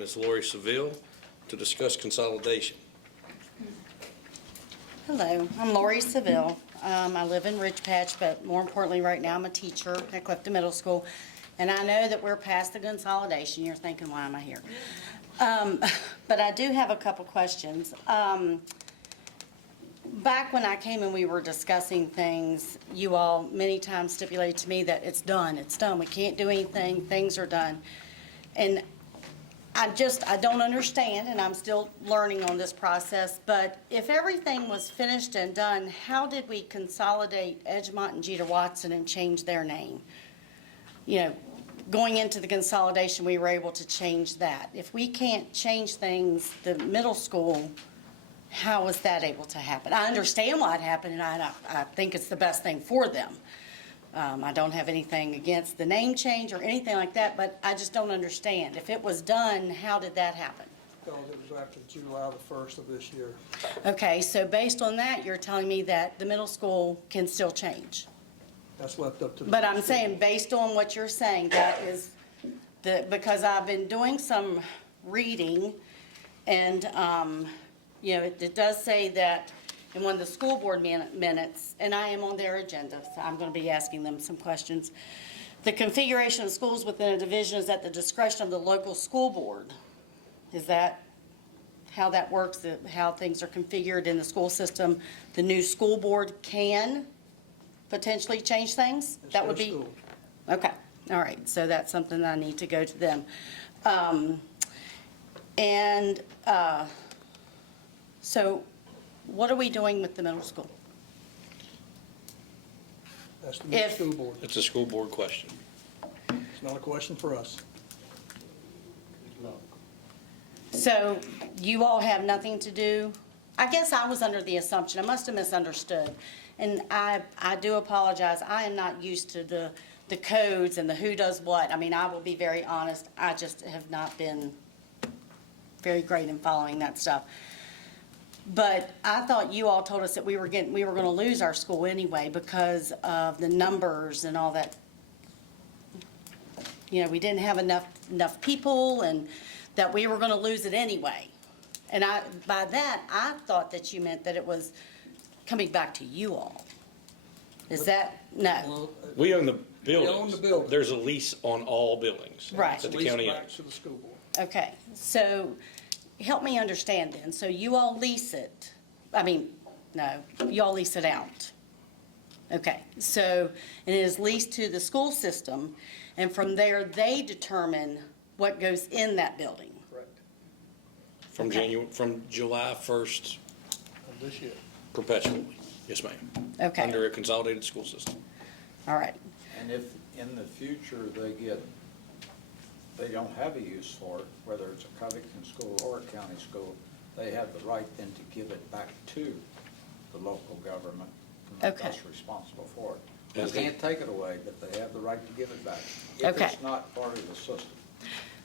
Ms. Lorri Saville to discuss consolidation. Hello, I'm Lorri Saville. I live in Ridge Patch, but more importantly, right now I'm a teacher at Clifton Middle School. And I know that we're past the consolidation. You're thinking, why am I here? But I do have a couple questions. Back when I came and we were discussing things, you all many times stipulated to me that it's done, we can't do anything, things are done. And I don't understand, and I'm still learning on this process, but if everything was finished and done, how did we consolidate Edgemont and Jeter Watson and change their name? You know, going into the consolidation, we were able to change that. If we can't change things, the middle school, how was that able to happen? I understand why it happened, and I think it's the best thing for them. I don't have anything against the name change or anything like that, but I just don't understand. If it was done, how did that happen? Because it was after July the 1st of this year. Okay, so based on that, you're telling me that the middle school can still change? That's left up to the. But I'm saying, based on what you're saying, that is because I've been doing some reading, and, you know, it does say that in one of the school board minutes, and I am on their agenda, so I'm going to be asking them some questions. The configuration of schools within a division is at the discretion of the local school board. Is that how that works, how things are configured in the school system? The new school board can potentially change things? It's That would their be, school. okay, all right, so that's something I need to go to them. So what are we doing with the middle school? That's the new If- school board. It's a school board question. It's not a question for us. So you all have nothing to do? I guess I was under the assumption, I must have misunderstood, and I do apologize. I am not used to the codes and the who does what. I mean, I will be very honest, I just have not been very great in following that stuff. But I thought you all told us that we were going to lose our school anyway because of the numbers and all that. You know, we didn't have enough people, and that we were going to lose it anyway. And by that, I thought that you meant that it was coming back to you all. Is that, no? Well, We own the We own buildings. the building. There's a lease on all buildings. Right. That the leased county back owns. to the school board. Okay, so help me understand then. So you all lease it, you all lease it out. Okay, so and it is leased to the school system, and from there, they determine what goes in that building. Correct. From Okay. from July 1st Of this year. perpetually. Yes, ma'am. Okay, Under a consolidated school system. all right, And if in the future they don't have a use for it, whether it's a Covington school or a county school, they have the right then to give it back to the local government. And Okay. that's responsible for it. As They they- can't take it away, but they have the right to give it back. Okay. If it's not part of the system.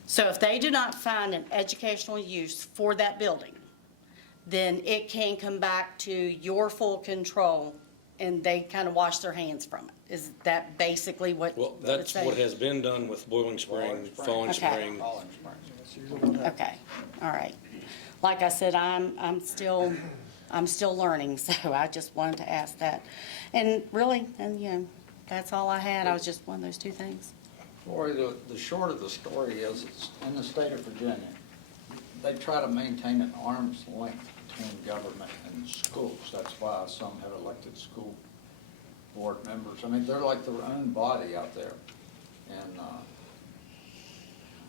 So if they do not find an educational use for that building, then it can come back to your full control, and they kind of wash their hands from it. Is that basically what? Well, what that's it's saying? what has been done with Boiling Spring, Falling Okay. Spring. Falling Springs. That's usually what happens. Okay, all right. Like I said, I'm still learning, so I just wanted to ask that. And really, you know, that's all I had. I was just one of those two things. Lori, the short of the story is, it's in the state of Virginia, they try to maintain an arm's length between government and schools. That's why some have elected school board members. I mean, they're like their own body out there. And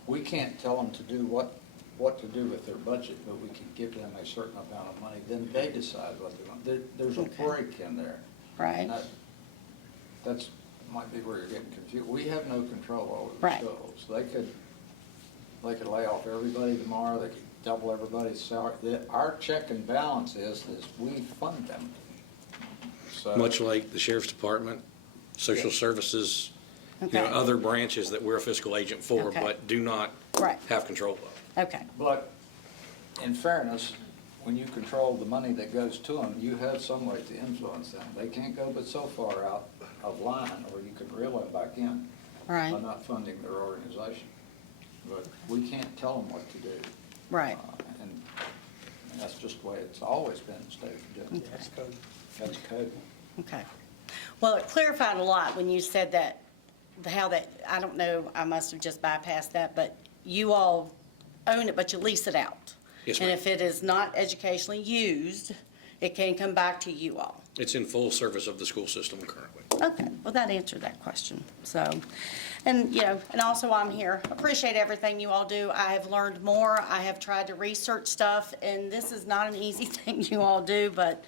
we can't tell them to do what to do with their budget, but we can give them a certain amount of money. Then they decide what they want. There's a Okay. break in there. Right. And that's might be where you're getting confused. We have no control over the Right. schools. They could lay off everybody tomorrow, they could double everybody's salary. Our check and balance is we fund them. So. Much like the sheriff's department, social services, you know, Okay. other branches that we're a fiscal agent for, Okay. but do not Right. have control of. Okay, But in fairness, when you control the money that goes to them, you have some way to influence them. They can't go but so far out of line, or you can reel them back in right. by not funding their organization. but we can't tell them what to do. Right. And that's just the way it's always been in the state of Virginia. That's code. That's code. Okay. Well, it clarified a lot when you said that, how that, I don't know, I must have just bypassed that, but you all own it, but you lease it out. Yes, And ma'am. if it is not educationally used, it can come back to you all. It's in full service of the school system currently. Okay, well, that answered that question, so, and, you know, and also I'm here, appreciate everything you all do, I have learned more, I have tried to research stuff, and this is not an easy thing you all do, but,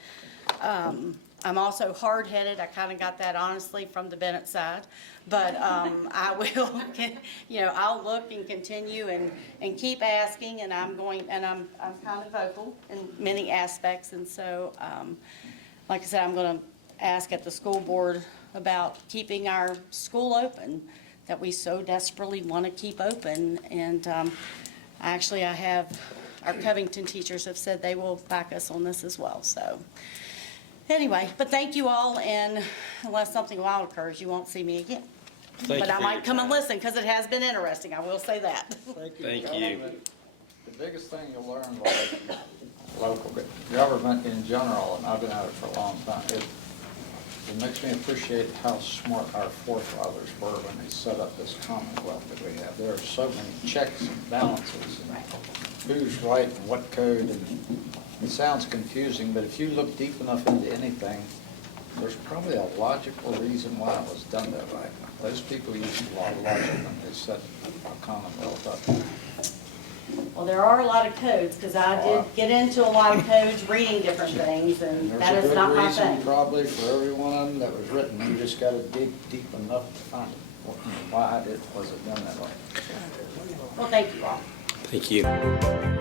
I'm also hard-headed, I kind of got that honestly from the Bennett side, but, I will, you know, I'll look and continue and keep asking, and I'm kind of vocal in many aspects, and so, like I said, I'm going to ask at the school board about keeping our school open, that we so desperately want to keep open. And actually, I have, our Covington teachers have said they will back us on this as well. So anyway, but thank you all, and unless something wild occurs, you won't see me again. Thank But you I for might your come and time. listen, because it has been interesting, I will say that. Thank you. The biggest thing you'll learn about local government in general, and I've been at it for a long time, it makes me appreciate how smart our forefathers were when they set up this commonwealth that we have. There are so many checks and balances, and who's right and what code, and it sounds confusing, but if you look deep enough into anything, there's probably a logical reason why it was done that way. Those people used a lot of logic when they set a commonwealth up. Well, there are a lot of codes, because I did get into a lot of codes, reading different things, and that There's a is not good my reason thing. probably for every one of them that was written. You just gotta dig deep enough to find it. Why was it done that way? Well, thank you all. Thank you.